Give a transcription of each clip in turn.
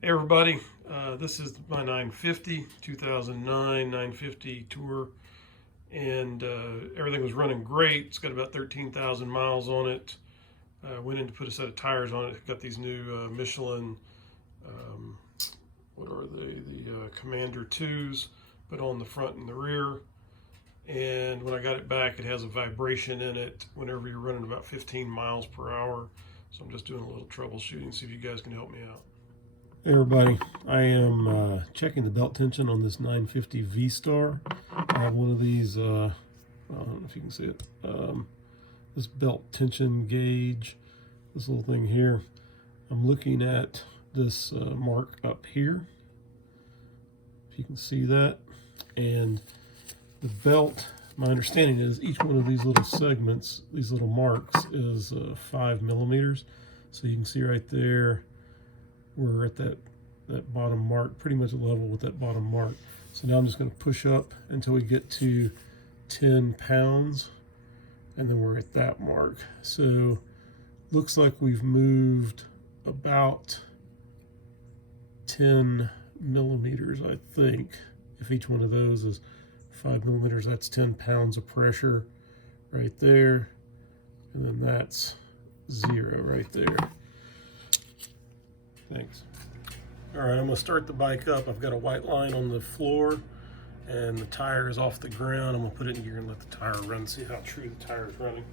Hey everybody, this is my 950, 2009 950 Tour, and everything was running great. It's got about 13,000 miles on it. Went in to put a set of tires on it. Got these new Michelin, what are they? The Commander 2s, put on the front and the rear. And when I got it back, it has a vibration in it whenever you're running about 15 miles per hour. So I'm just doing a little troubleshooting, see if you guys can help me out. Hey everybody, I am checking the belt tension on this 950 V-Star. I have one of these, I don't know if you can see it, this belt tension gauge, this little thing here. I'm looking at this mark up here, if you can see that, and the belt, my understanding is each one of these little segments, these little marks, is 5 millimeters. So you can see right there, we're at that bottom mark, pretty much level with that bottom mark. So now I'm just going to push up until we get to 10 pounds, and then we're at that mark. So looks like we've moved about 10 millimeters, I think. If each one of those is 5 millimeters, that's 10 pounds of pressure right there, and then that's 0 right there. Thanks. All right, I'm gonna start the bike up. I've got a white line on the floor and the tire is off the ground. I'm gonna put it in gear and let the tire run, see how true the tire is running.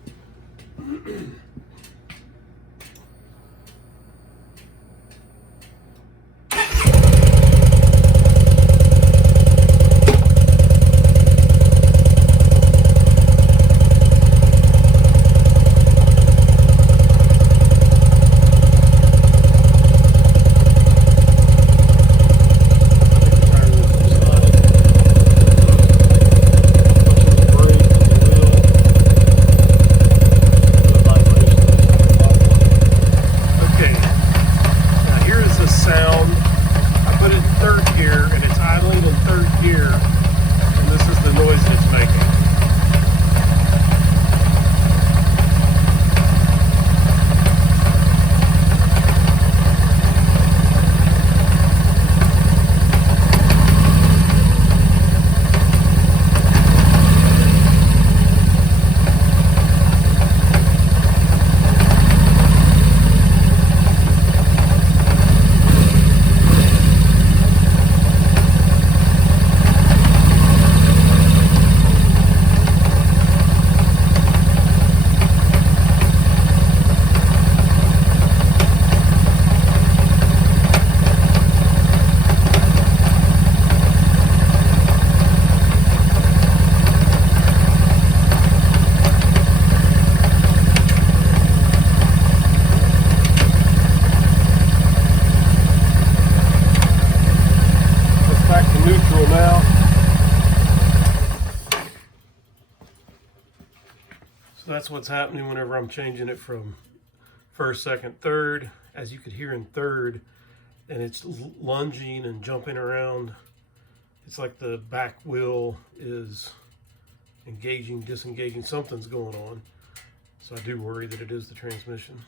Sound. I put it in third gear and it's idling in third gear, and this is the noise that it's making. Neutral now. So that's what's happening whenever I'm changing it from first, second, third. As you could hear in third, and it's lunging and jumping around. It's like the back wheel is engaging, disengaging, something's going on. So I do worry that it is the transmission.